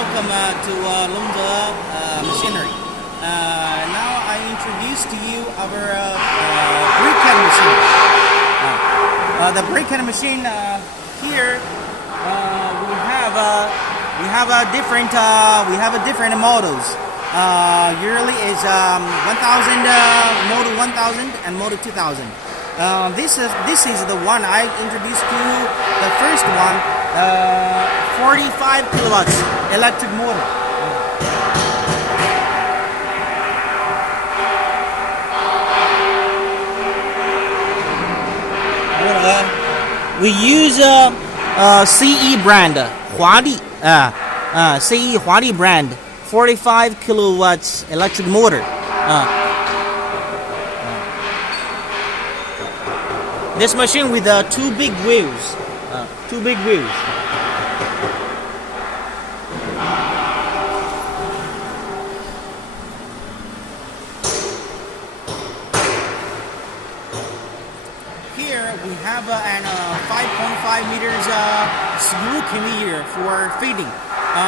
welcome to Longzhe Machinery. Now I introduce to you our briquette machine. The briquette machine here we have a different models. Yearly is 1000 model 1000 and model 2000. This is the one I introduced to you. The first one, 45 kilowatts electric motor. We use CE brand, Huali, CE Huali brand, 45 kilowatts electric motor. This machine with two big wheels. Here we have an 5.5 meters screw conveyor for feeding.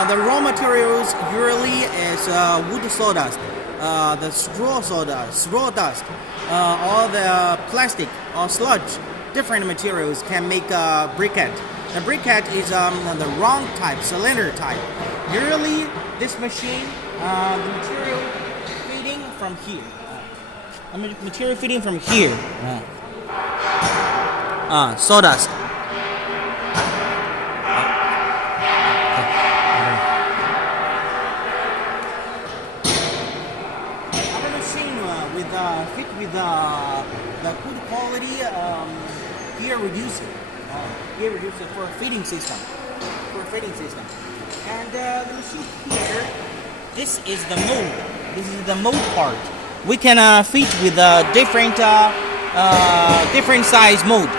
The raw materials usually is wood sawdust, the straw dust, all the plastic or sludge. Different materials can make a briquette. The briquette is the round type, cylinder type. Usually, this machine, the material feeding from here. Sawdust. Our machine fit with the good quality gear reducer. For a feeding system. And the machine here, this is the mold. This is the mold part. We can feed with different size mold.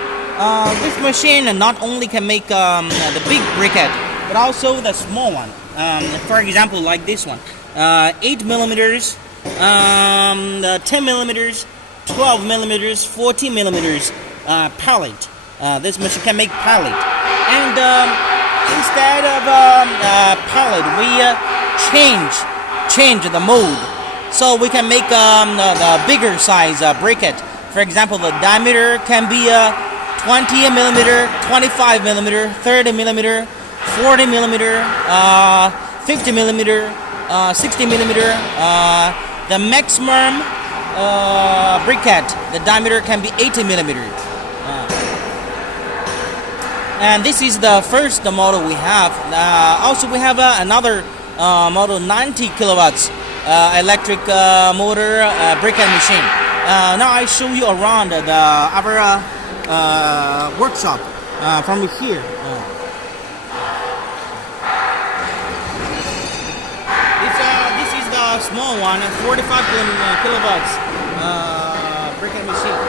This machine not only can make the big briquette, but also the small one. For example, like this one, 8 millimeters, 10 millimeters, 12 millimeters, 14 millimeters pellet. This machine can make pellet, and instead of pellet, we change the mold, so we can make the bigger size briquette. For example, the diameter can be 20 millimeter, 25 millimeter, 30 millimeter, 40 millimeter, 50 millimeter, 60 millimeter. The maximum briquette, the diameter can be 80 millimeters. And this is the first model we have. Also, we have another model 90 kilowatts electric motor briquette machine. Now I show you around our workshop from here. This is the small one, 45 kilowatts briquette machine.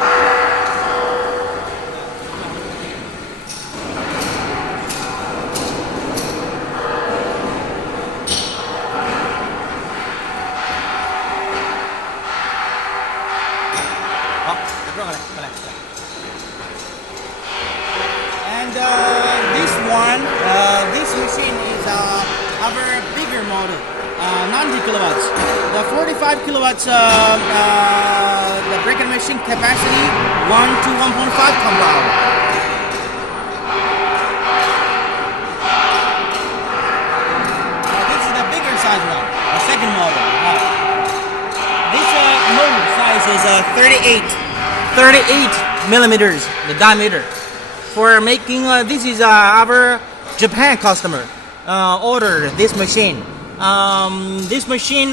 And this machine is our bigger model, 90 kilowatts. The 45 kilowatts, the briquette machine capacity 1 to 1.5 ton per hour. This is the bigger size one, the second model. This mold size is 38 millimeters, the diameter. For making this is our Japan customer ordered this machine. This machine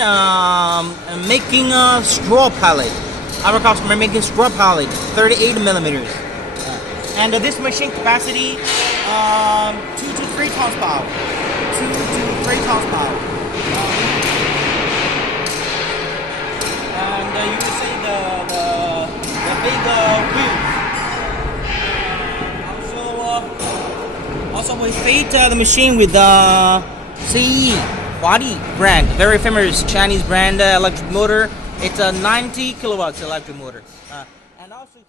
making a straw pallet. Our customer making straw pallet, 38 millimeters. And this machine capacity 2 to 3 tons per hour. 2 to 3 tons per hour. And you can see the big wheels. Also, we feed the machine with the CE Huali brand, very famous Chinese brand electric motor. It's a 90 kilowatts electric motor. And also